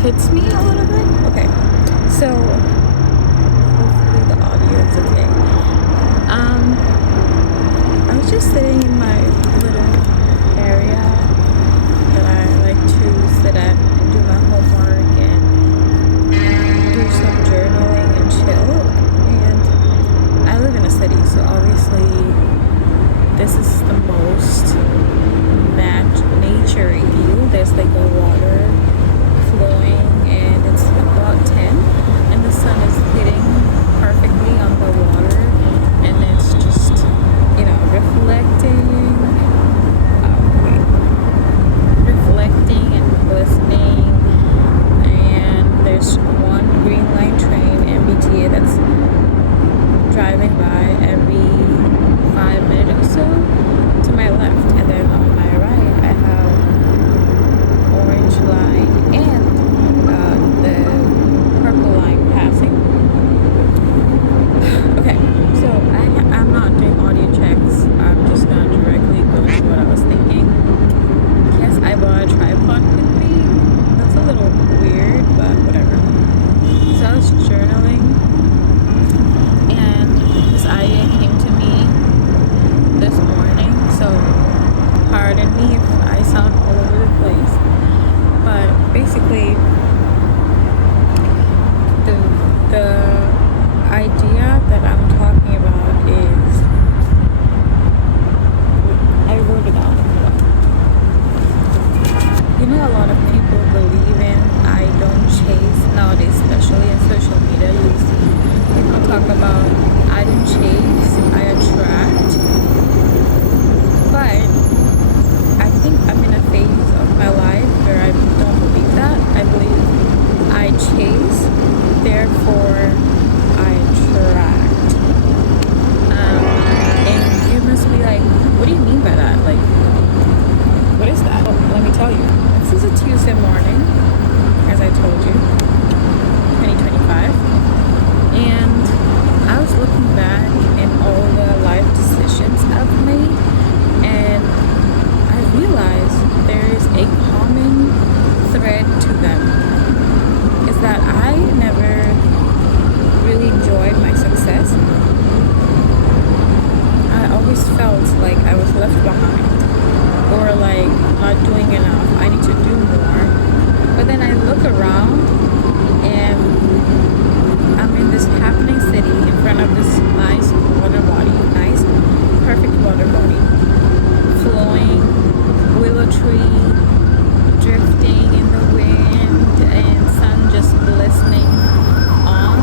Hits me a little bit. Okay, so hopefully the audio is okay. I was just sitting in my little area that I like to sit at and do my homework and do some journaling and chill. And I live in a city, so obviously this is the most nature-y view. There's like the water flowing, and it's about 10, and the sun is hitting perfectly on the water, and it's just, you know, reflecting and glistening. And there's one green line train MBTA that's driving by every 5 minutes or so to my left, and then on my right I have orange line and the purple line passing. Okay, so I'm not doing audio checks. I'm just gonna directly go into what I was thinking. Yes, I brought a tripod with me. That's a little weird, but whatever. So I was journaling, and this idea came to me this morning. So pardon me if I sound all over the place. But basically, the idea that I'm talking about is, I wrote it down. You know, a lot of people believe in I don't chase nowadays, especially in social media. You see people talk about I don't chase, I attract. But I think I'm in a phase of my life where I don't believe that. I believe I chase, therefore I attract. And you must be like, what do you mean by that? Like, what is that? Well, let me tell you. This is a Tuesday morning, as I told you, 2025. And I was looking back in all the life decisions I've made, and I realized there is a common thread to them. Is that I never really enjoyed my success. I always felt like I was left behind, or like not doing enough. I need to do more. But then I look around, and I'm in this happening city in front of this nice water body, nice, perfect water body, flowing, willow tree, drifting in the wind, and sun just glistening on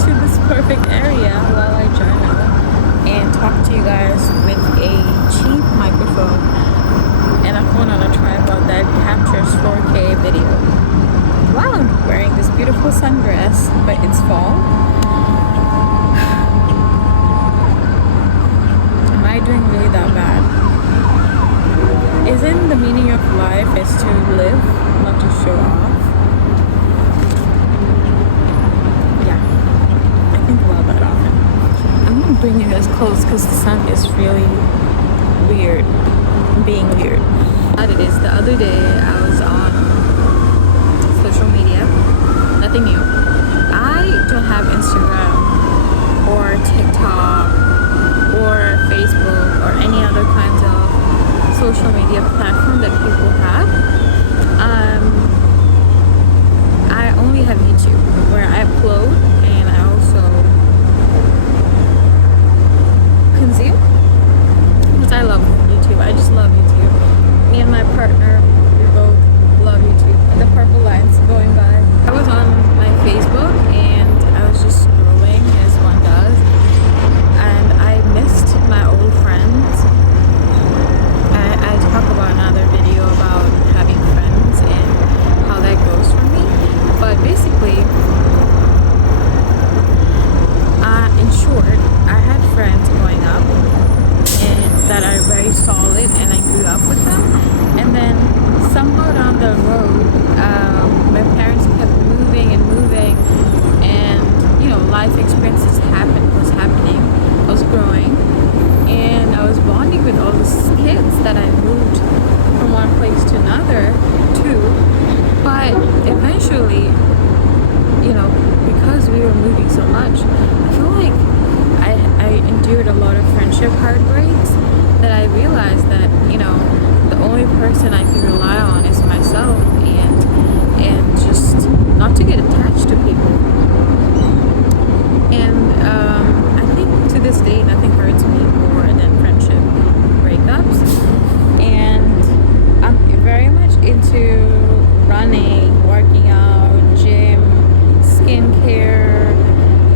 to this perfect area while I journal and talk to you guys with a cheap microphone and a phone on a tripod that captures 4K video while I'm wearing this beautiful sundress, but it's fall. Am I doing really that bad? Isn't the meaning of life is to live, not to show off? Yeah, I think about that often. I'm gonna bring you guys close because the sun is really weird, being weird. But it is. The other day I was on social media, nothing new. I don't have Instagram or TikTok or Facebook or any other kinds of social media platform that people have. I only have YouTube, where I upload and I also consume, because I love YouTube. I just love YouTube. Me and my partner, we both love YouTube. And the purple lines going by. I was on my Facebook and I was just scrolling as one does, and I missed my old friends solid and I grew up with them. And then somehow down the road, my parents kept moving and moving, and you know, life experiences was happening. I was growing, and I was bonding with all these kids that I moved from one place to another too. But eventually, you know, because we were moving so much, I feel like I endured a lot of friendship heartbreaks, that I realized that, you know, the only person I can rely on is myself, and just not to get attached to people. And I think to this day nothing hurts me more than friendship breakups. And I'm very much into running, working out, gym, skincare,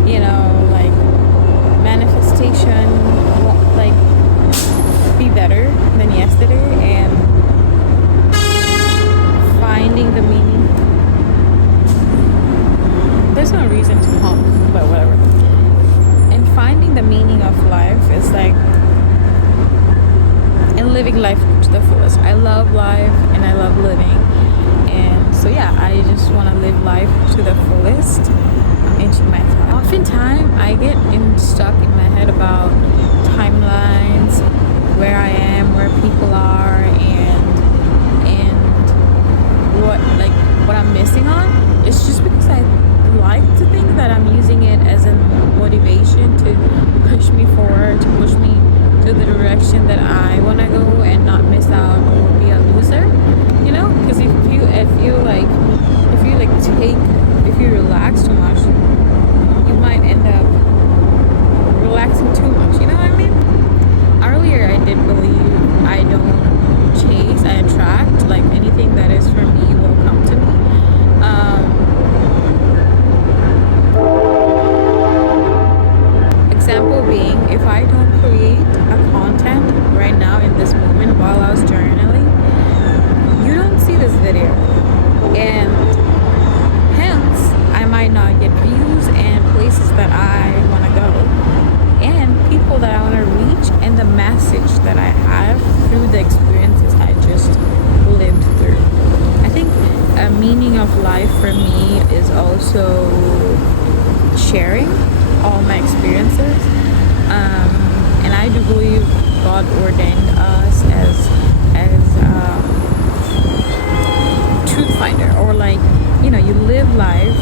you know, like manifestation, like be better than yesterday, and finding the meaning. There's no reason to honk, but whatever. And finding the meaning of life is like, and living life to the fullest. I love life and I love living, and so yeah, I just want to live life to the fullest into my time. Oftentimes I get stuck in my head about timelines, where I am, where people are, and what I'm missing on. It's just because I like to think that I'm using it as a motivation to push me forward, to push me to the direction that I want to go, and not miss out or be a loser, you know. Because if you relax too much, you might end up relaxing too much, you know what I mean? Earlier I did believe I don't chase, I attract. Like anything that is for me will come to me. Example being, if I don't create a content right now in this moment while I was journaling, you don't see this video, and hence I might not get views and places that I want to go, and people that I want to reach, and the message that I have through the experiences I just lived through. I think a meaning of life for me is also sharing all my experiences, and I do believe God ordained us as truth finder, or like, you know, you live life.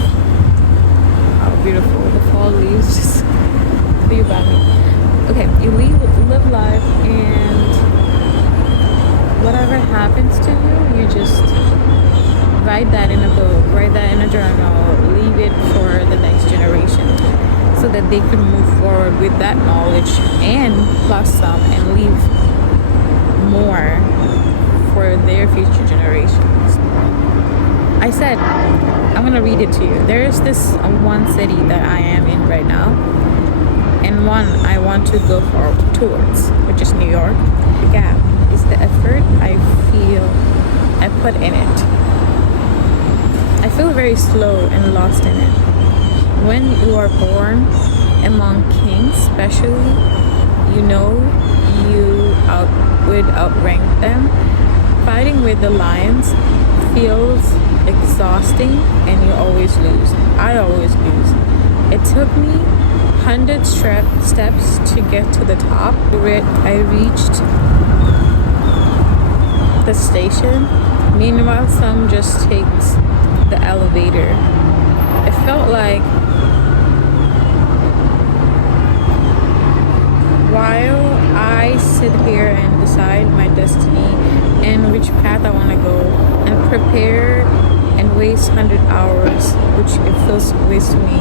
How beautiful the fall leaves just flew by me. Okay, you live life, and whatever happens to you, you just write that in a book, write that in a journal, leave it for the next generation, so that they can move forward with that knowledge and plus some, and leave more for their future generations. I said, I'm gonna read it to you. There's this one city that I am in right now, and one I want to go towards, which is New York. The gap is the effort I feel I put in it. I feel very slow and lost in it. When you are born among kings, especially, you know you would outrank them. Fighting with the lions feels exhausting, and you always lose. I always lose. It took me 100 steps to get to the top. I reached the station. Meanwhile, some just takes the elevator. It felt like while I sit here and decide my destiny and which path I want to go, and prepare and waste 100 hours, which it feels waste to me,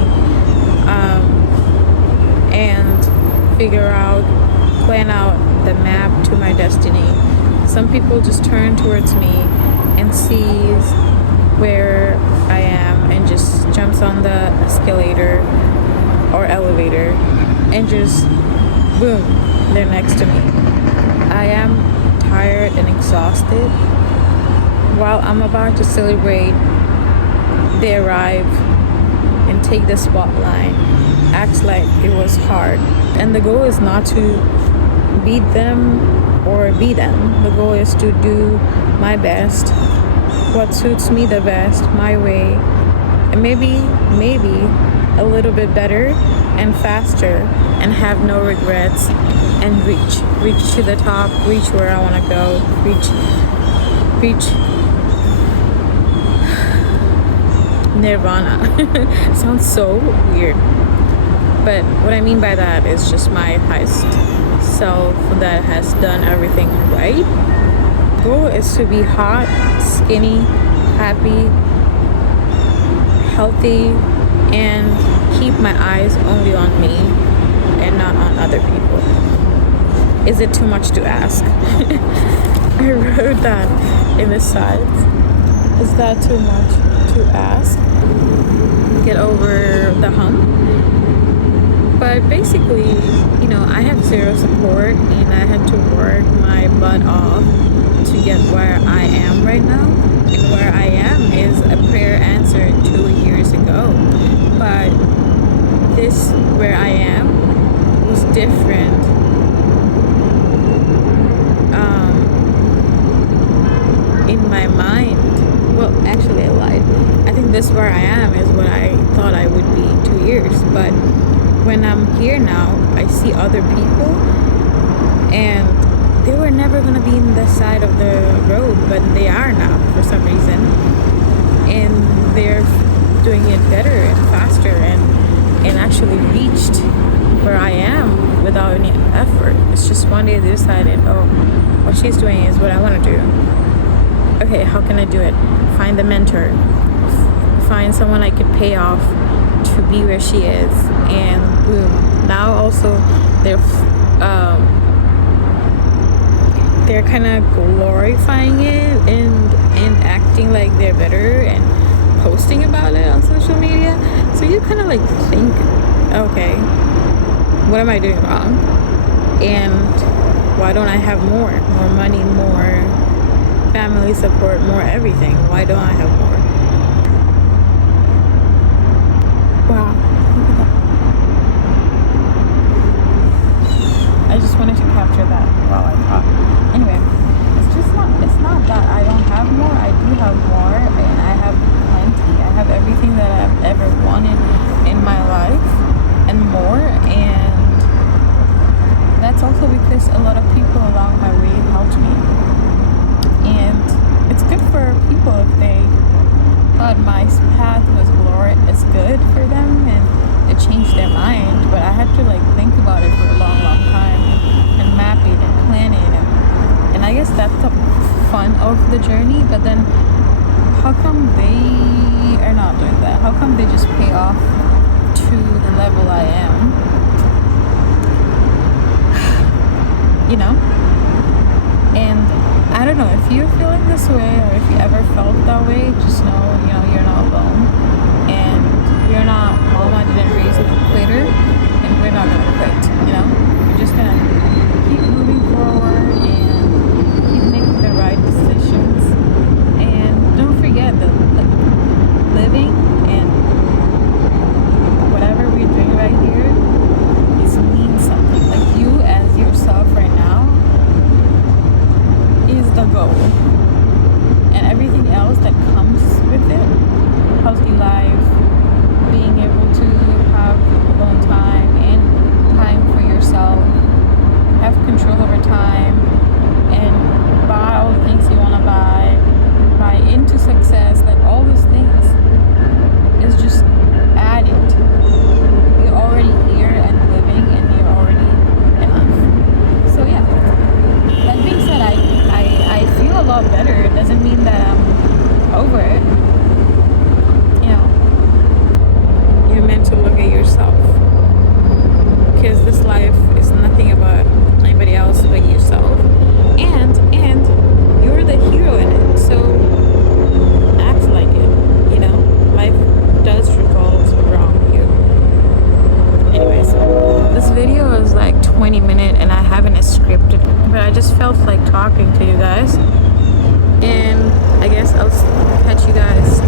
and plan out the map to my destiny. Some people just turn towards me and sees where I am and just jumps on the escalator or elevator and just boom, they're next to me. I am tired and exhausted. While I'm about to celebrate, they arrive and take the spotlight, acts like it was hard. And the goal is not to beat them or be them. The goal is to do my best, what suits me the best, my way, and maybe a little bit better and faster, and have no regrets, and reach to the top, reach where I want to go, reach nirvana. Sounds so weird, but what I mean by that is just my highest self that has done everything right. Goal is to be hot, skinny, happy, healthy, and keep my eyes only on me and not on other people. Is it too much to ask? I wrote that in the sides. Is that too much to ask? Get over the hump. But basically, you know, I have zero support, and I had to work my butt off to get where I am right now. And where I am is a prayer answered 2 years ago. But this, where I am, was different. In my mind. Well, actually I lied. I think this where I am is what I thought I would be 2 years. But when I'm here now, I see other people, and they were never going to be in the side of the road, but they are now for some reason. And they're doing it better and faster, and actually reached where I am without any effort. It's just one day they decided, oh, what she's doing is what I want to do. Okay, how can I do it? Find a mentor. Find someone I could pay off to be where she is, and boom. Now also they're kind of glorifying it and acting like they're better and posting about it on social media. So you kind of like think, okay, what am I doing wrong? And why don't I have more money, more family support, more everything? Why don't I have more? Wow, look at that. I just wanted to capture that while I talk. Anyway, it's not that I don't have more. I do have more, and I have plenty. I have everything that I've ever wanted in my life and more. And that's also because a lot of people along my way helped me. And it's good for people if they thought my path was is good for them and it changed their mind. But I had to like think about it for a long time and map it and plan it, and I guess that's the fun of the journey. But then how come they are not doing that? How come they just pay off to the level I am? You know? And I don't know, if you're feeling this way, or if you ever felt that way, just know, you know, you're not alone. And you're not, mama didn't raise a quitter, and we're not gonna quit, you know? We're just gonna keep moving forward and keep making the right decisions. And don't forget that living and whatever we're doing right here means something. Like you as yourself right now is the goal, and everything else that comes with it, healthy life, being able to have alone time and time for yourself, have control over time, and buy all the things you want to buy into success, like all those things is just added. You're already here and living, and you're already enough. So yeah, that being said, I feel a lot better. It doesn't mean that I'm over it. You know, you're meant to look at yourself, because this life is nothing about anybody else but yourself, and you're the hero in it. So act like it. You know, life does revolve around you. Anyways, this video is like 20 minutes and I haven't scripted, but I just felt like talking to you guys. And I guess I'll catch you guys in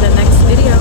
the next video.